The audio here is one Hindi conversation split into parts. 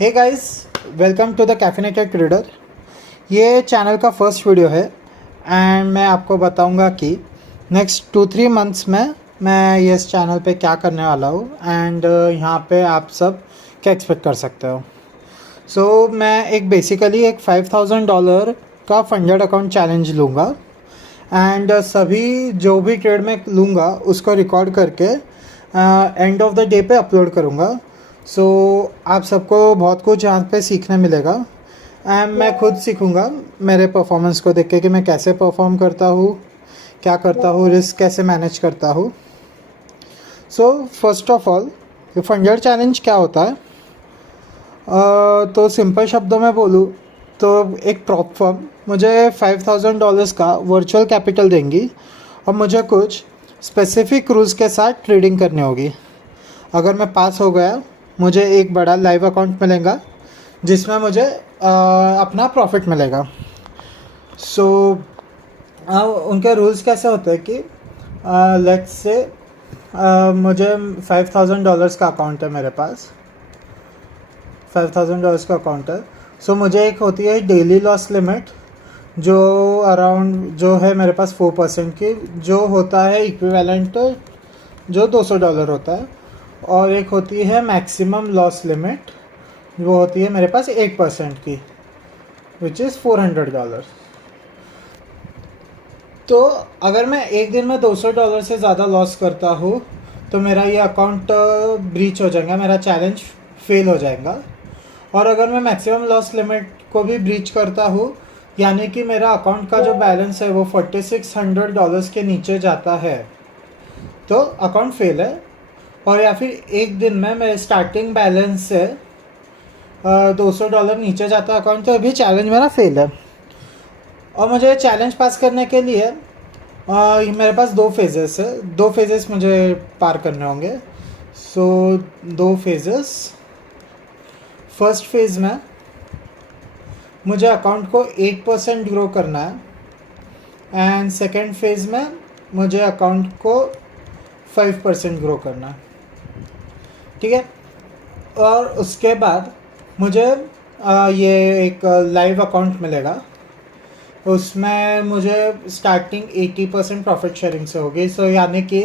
Hey guys, welcome to the caffeinated trader. ये चैनल का फर्स्ट वीडियो है एंड मैं आपको बताऊंगा कि नेक्स्ट 2-3 मंथ्स में मैं ये इस चैनल पे क्या करने वाला हूँ एंड यहाँ पे आप सब क्या एक्सपेक्ट कर सकते हो। मैं बेसिकली एक $5,000 का फंडेड अकाउंट चैलेंज लूँगा एंड सभी जो भी ट्रेड में लूँगा उसको रिकॉर्ड करके एंड ऑफ द डे पे अपलोड करूँगा। आप सबको बहुत कुछ यहाँ पे सीखने मिलेगा एंड मैं खुद सीखूँगा मेरे परफॉर्मेंस को देख के कि मैं कैसे परफॉर्म करता हूँ, क्या करता हूँ, रिस्क कैसे मैनेज करता हूँ। फर्स्ट ऑफ ऑल ये फंडेड चैलेंज क्या होता है? तो सिंपल शब्दों में बोलूँ तो एक प्रॉप फर्म मुझे $5,000 का वर्चुअल कैपिटल देंगी और मुझे कुछ स्पेसिफिक रूल्स के साथ ट्रेडिंग करनी होगी। अगर मैं पास हो गया मुझे एक बड़ा लाइव अकाउंट मिलेगा जिसमें मुझे अपना प्रॉफिट मिलेगा। उनके रूल्स कैसे होते हैं कि लेट्स से मुझे $5,000 का अकाउंट है, मेरे पास $5,000 का अकाउंट है। मुझे एक होती है डेली लॉस लिमिट जो अराउंड जो है मेरे पास 4% की, जो होता है इक्विवेलेंट जो $200 होता है, और एक होती है मैक्सिमम लॉस लिमिट वो होती है मेरे पास 8% की, विच इज़ $400। तो अगर मैं एक दिन में $200 से ज़्यादा लॉस करता हूँ तो मेरा ये अकाउंट ब्रीच हो जाएगा, मेरा चैलेंज फेल हो जाएगा। और अगर मैं मैक्सिमम लॉस लिमिट को भी ब्रीच करता हूँ, यानी कि मेरा अकाउंट का जो बैलेंस है वो $4,600 के नीचे जाता है, तो अकाउंट फेल है। और या फिर एक दिन में मेरे स्टार्टिंग बैलेंस से $200 नीचे जाता है अकाउंट, तो अभी चैलेंज मेरा फेल है। और मुझे चैलेंज पास करने के लिए मेरे पास 2 फेजेस है, 2 फेजेस मुझे पार करने होंगे। 2 फेजेस। फर्स्ट फेज़ में मुझे अकाउंट को 8% ग्रो करना है एंड सेकेंड फेज़ में मुझे अकाउंट को 5% ग्रो करना है, ठीक है। और उसके बाद मुझे ये एक लाइव अकाउंट मिलेगा, उसमें मुझे स्टार्टिंग 80% प्रॉफिट शेयरिंग से होगी। यानी कि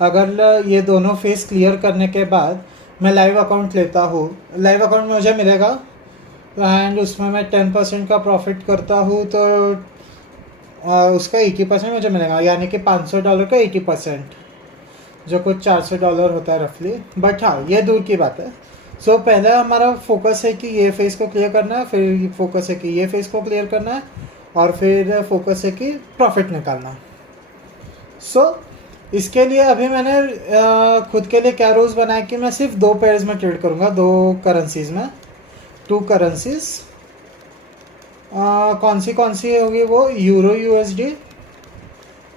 अगर ये दोनों फेस क्लियर करने के बाद मैं लाइव अकाउंट लेता हूँ, लाइव अकाउंट मुझे मिलेगा एंड उसमें मैं 10% का प्रॉफिट करता हूँ, तो उसका 80% मुझे मिलेगा, यानी कि $500 का 80%, जो कुछ $400 होता है रफली। बट हाँ, ये दूर की बात है। पहले हमारा फोकस है कि ये फेस को क्लियर करना है, फिर फोकस है कि ये फेस को क्लियर करना है, और फिर फोकस है कि प्रॉफिट निकालना है। इसके लिए अभी मैंने खुद के लिए क्या रूल्स बनाया कि मैं सिर्फ 2 पेयर्स में ट्रेड करूँगा, 2 करेंसीज में, 2 करेंसीज। कौन सी होगी वो? यूरो USD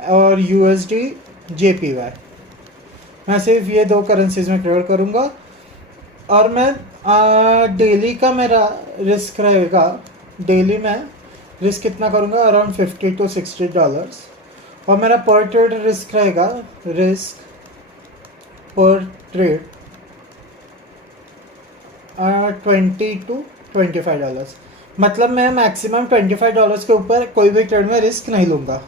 और USD JPY। मैं सिर्फ ये 2 करेंसीज में ट्रेड करूँगा। और मैं डेली का मेरा रिस्क रहेगा, डेली में रिस्क कितना करूँगा? Around $50 to $60। और मेरा पर ट्रेड रिस्क रहेगा, रिस्क पर ट्रेड $20 to $25। मतलब मैं मैक्सिमम $25 के ऊपर कोई भी ट्रेड में रिस्क नहीं लूँगा,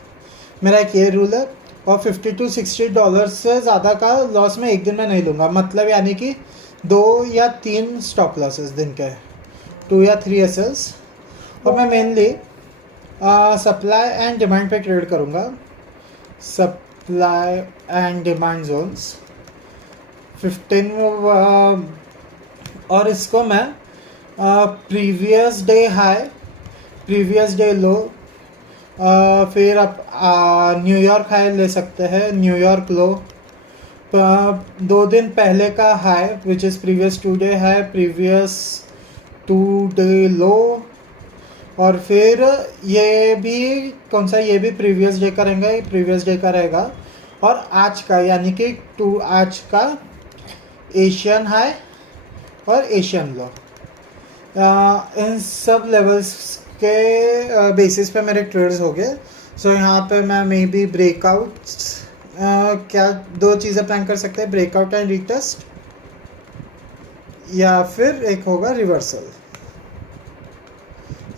मेरा एक ये रूल है। और $50 to $60 से ज़्यादा का लॉस मैं एक दिन में नहीं लूँगा, मतलब यानी कि 2 या 3 स्टॉप लॉसेस दिन के, 2 या 3 SLs। और मैं मेनली सप्लाई एंड डिमांड पे ट्रेड करूँगा, सप्लाई एंड डिमांड जोन्स 15। और इसको मैं previous day high, previous day लो, फिर आप न्यूयॉर्क हाई ले सकते हैं, न्यूयॉर्क लो, 2 दिन पहले का high which is previous 2 day high, previous 2 day लो, और फिर ये भी कौन सा, ये भी प्रीवियस डे का रहेगा, ये प्रीवियस डे का रहेगा। और आज का, यानी कि आज का एशियन हाई और एशियन लो, इन सब लेवल्स के बेसिस पे मेरे ट्रेड्स हो गए। यहाँ पे मैं मे बी ब्रेकआउट, क्या 2 चीज़ें प्लान कर सकते हैं, ब्रेकआउट एंड रिटेस्ट, या फिर एक होगा रिवर्सल।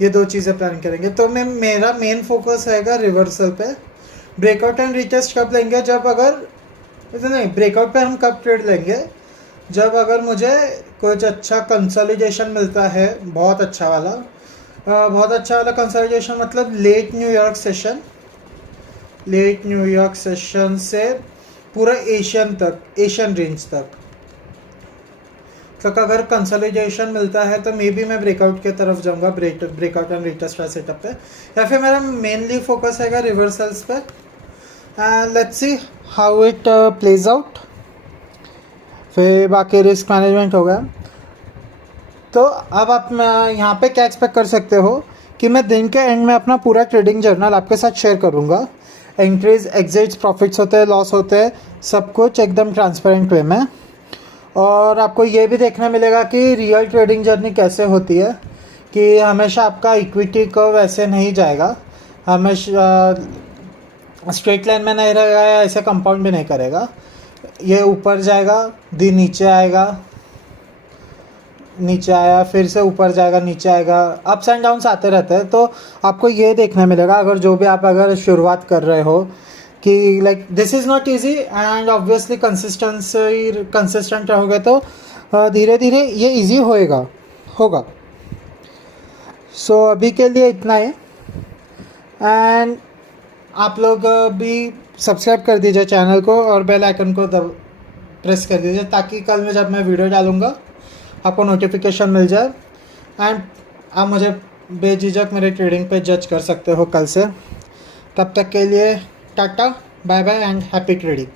ये दो चीज़ें प्लान करेंगे। तो मैं मेरा मेन फोकस रहेगा रिवर्सल पे। ब्रेकआउट एंड रीटेस्ट कब लेंगे, जब अगर नहीं, ब्रेकआउट पे हम कब ट्रेड लेंगे, जब अगर मुझे कुछ अच्छा कंसोलिडेशन मिलता है, बहुत अच्छा वाला कंसोलिडेशन, मतलब लेट न्यूयॉर्क सेशन से पूरा एशियन रेंज तक। तो अगर कंसोलिडेशन मिलता है तो मे बी मैं ब्रेकआउट की तरफ जाऊंगा, ब्रेकआउट एंड रीटेस्ट वाले सेटअप पे, या फिर मेरा मेनली फोकस है रिवर्सल्स पे। Let's see how it plays out. फिर बाकी रिस्क मैनेजमेंट हो गया। तो अब आप यहाँ पे क्या एक्सपेक्ट कर सकते हो कि मैं दिन के एंड में अपना पूरा ट्रेडिंग जर्नल आपके साथ शेयर करूँगा। एंट्रीज, एग्जिट्स, प्रॉफिट्स होते हैं, लॉस होते हैं, सब कुछ एकदम ट्रांसपेरेंट वे में। और आपको ये भी देखने मिलेगा कि रियल ट्रेडिंग जर्नी कैसे होती है, कि हमेशा आपका इक्विटी कर्व ऐसे नहीं जाएगा, हमेशा स्ट्रेट लाइन में नहीं रहेगा, या ऐसे कंपाउंड भी नहीं करेगा। ये ऊपर जाएगा, दिन नीचे आएगा, नीचे आया, फिर से ऊपर जाएगा, नीचे आएगा, अप्स एंड डाउन्स आते रहते हैं। तो आपको ये देखने मिलेगा, अगर जो भी आप अगर शुरुआत कर रहे हो, कि like this is not easy, and obviously consistent रहोगे तो धीरे धीरे ये इजी होगा। सो अभी के लिए इतना ही। एंड आप लोग भी सब्सक्राइब कर दीजिए चैनल को और बेल आइकन को प्रेस कर दीजिए, ताकि कल में जब मैं वीडियो डालूँगा आपको नोटिफिकेशन मिल जाए। एंड आप मुझे बेझिझक मेरे ट्रेडिंग पे जज कर सकते हो कल से। तब तक के लिए tata, bye bye and happy trading.